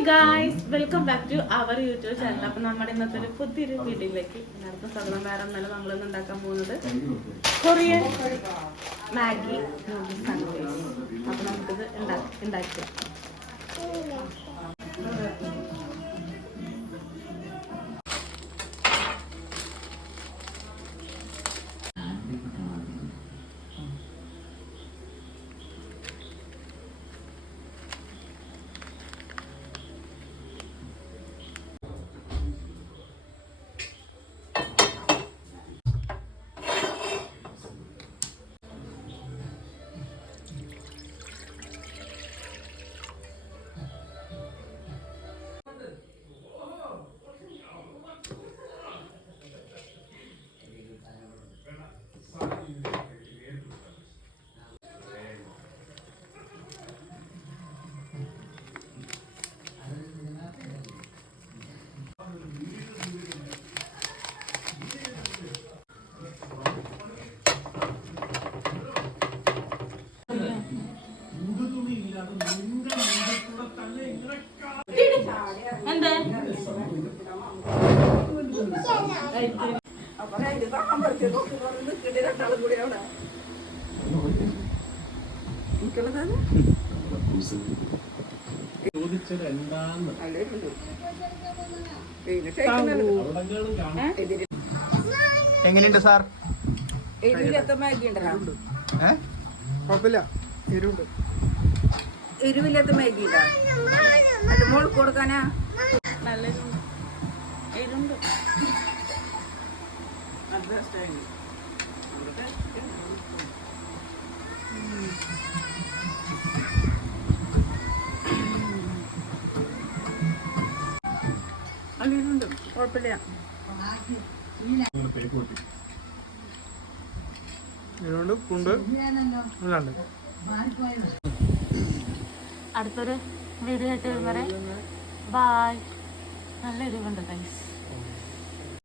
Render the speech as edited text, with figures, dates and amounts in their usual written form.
Hi guys, welcome back to our YouTube channel. അപ്പം നമ്മുടെ ഇന്നത്തെ ഒരു പുതിയൊരു വീഡിയോയിലേക്ക് എല്ലാവർക്കും സ്വാഗതം. വേറെ ഒന്നല്ല, നമ്മളിന്ന് ഉണ്ടാക്കാൻ പോകുന്നത് കൊറിയൻ മാഗി നൂഡിൽസ് സാൻഡ്വിച്ച്. അപ്പം നമുക്കിത് ഉണ്ടാക്കുക. എങ്ങനെയുണ്ട് സാർ? കുഴപ്പമില്ല, എരിവുണ്ട്. എരിവില്ലാത്ത മാഗി അത് മോൾക്ക് കൊടുക്കാനാ? നല്ല എരുണ്ട്. അതിലുണ്ട്, കുഴപ്പമില്ല. എരിവുണ്ട്, പുണ്ട് എല്ലാം. അടുത്തൊരു വീഡിയോ ആയിട്ട് വരുന്നവരെ ബൈ. നല്ല എരിവുണ്ട് ഗൈസ്.